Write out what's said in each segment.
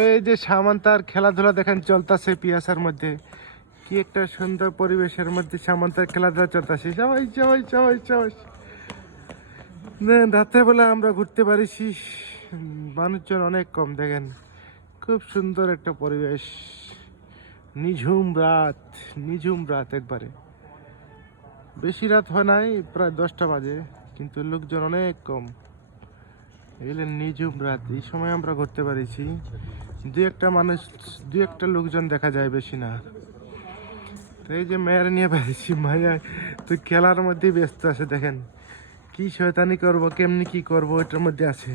এই যে সামান্তার খেলাধুলা দেখেন চলতেছে পিয়াসার মধ্যে, কি একটা সুন্দর পরিবেশের মধ্যে সামান্তার খেলাধুলা চলতেছে। সবাই সবাই সবাই সবাই রাত্রেবেলা আমরা ঘুরতে পারিছি, মানুষজন অনেক কম দেখেন, খুব সুন্দর একটা পরিবেশ, নিঝুম রাত, নিঝুম রাত একবারে, বেশি রাত হয় নাই, প্রায় 10টা বাজে, কিন্তু লোকজন অনেক কম। এগুলো নিঝুম রাত, এই সময় আমরা ঘুরতে পারিছি, দু একটা মানুষ, দু একটা লোকজন দেখা যায়, বেশি না। তো এই যে মেয়ের নিয়ে পারিছি, মায়া তো খেলার মধ্যেই ব্যস্ত আছে দেখেন, কি শয়তানি করবো, কেমনি কি করবো এটার মধ্যে আছে।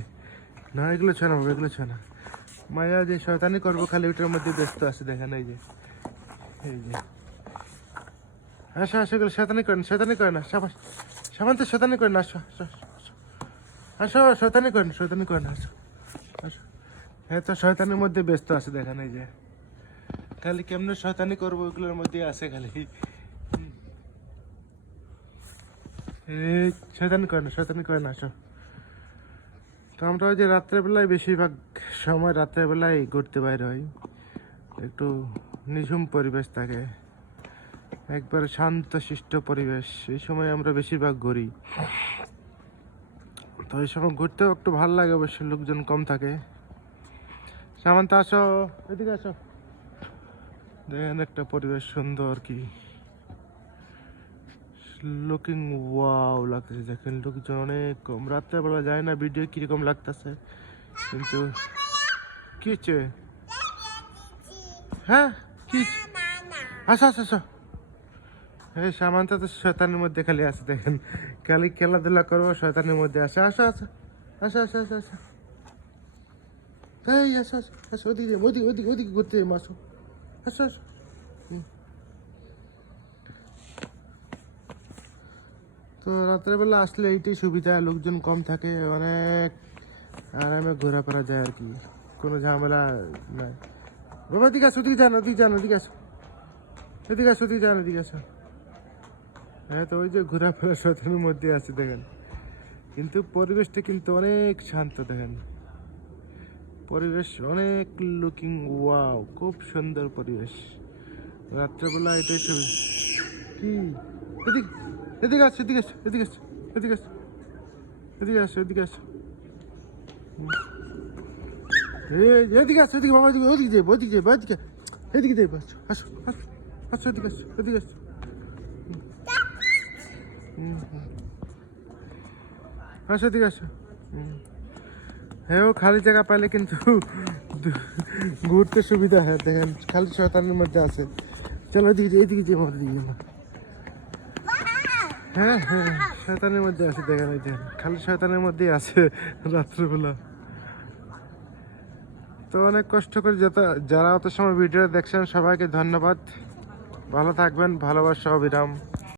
না এগুলো ছয় না বাবা, এগুলো ছয় না, মায়া যে শয়তানি করবো খালি ওইটার মধ্যে ব্যস্ত আছে দেখেন। এই যে আসো আসো, এগুলো শয়তানি করে না, শয়তানি করে না, সাবাস সামান্ত, শয়তানি করে না, আসো আসো আসো, শয়তানি করে না, শয়তানি করে না, আসো আসো। হ্যাঁ, তো শয়তানের মধ্যে ব্যস্ত আছে দেখেন। এই যে খালি কেমনে শয়তানি করবো ওইগুলোর মধ্যে আছে খালি, এই শয়তানি করে না, শয়তানি করে না, আসো। তো আমরা ওই যে রাত্রেবেলায়, বেশিরভাগ সময় রাত্রেবেলায় ঘুরতে বাইরে হই, একটু নিঝুম পরিবেশ থাকে, একবার শান্ত শিষ্ট পরিবেশ, এই সময় আমরা বেশিরভাগ ঘুরি। তো এই সময় ঘুরতেও একটু ভালো লাগে, অবশ্যই লোকজন কম থাকে। সামান্ত আসো, এদিকে আসো, দেখেন একটা পরিবেশ সুন্দর, কি লুকিং ওয়াও লাগতেছে দেখেন, লোকজন অনেক কম, রাত্রেবেলা যায় না, ভিডিও কিরকম লাগতেছে, কিন্তু কি হচ্ছে? হ্যাঁ কি, আসো আসো আসো। এই সামান্ত তো শয়তানের মধ্যে খালি আছে দেখেন, খালি খেলাধুলা করবো, শয়তানের মধ্যে আসে, আসো আসো আসো আসো আসো আসো, এই আসো আসো আসো, ওদিকে ওদিকে ওদিকে ওদিকে ঘুরতে যাবো, আসো আসো আসো। তো রাত্রেবেলা আসলে এইটাই সুবিধা, লোকজন কম থাকে, অনেক আরামে ঘোরাফেরা যায় আর কি, কোনো ঝামেলা নাই। বাবা দিকে আসো, ওদিকে যান, ওদিকে যান, ওদিকে আসো, এদিকে আসো, ওদিকে যান, ওদিকে আসো। হ্যাঁ, তো ওই যে ঘোরাফেরা শয়তানের মধ্যে আছে দেখেন, কিন্তু পরিবেশটা কিন্তু অনেক শান্ত দেখেন, পরিবেশ অনেক লুকিং ওয়াও, খুব সুন্দর পরিবেশ রাত্রেবেলা, এটাই সুবিধা। কি এদিকে, এদিকে আসো, এদিকে আসো, এদিকে আসো, এদিকে আসো, এদিকে আসো, এদিকে আসো, এদিকে আসো, এদিকে বাবা, এদিকে, ওদিকে যাবো, ওদিকে যাবো, ওদিকে, এদিকে যাবো, আসো আসো আসো আসো, এদিকে আসো, এদিকে আসো। আসো, এদিকে আসো। হ্যাঁ, ও খালি জায়গা পাইলে কিন্তু ঘুরতে সুবিধা হয় দেখেন, খালি শয়তানের মধ্যে আছে। চলো এদিকে, এদিকে যাবো, ওদিকে যাবো। হ্যাঁ হ্যাঁ, শয়তানের মধ্যে আছে দেখেন, এই দেখেন খালি শয়তানের মধ্যেই আছে রাত্রেবেলা। তো অনেক কষ্ট করে যারা অত সময় ভিডিও দেখছেন, সবাইকে ধন্যবাদ, ভালো থাকবেন, ভালোবাসা অবিরাম।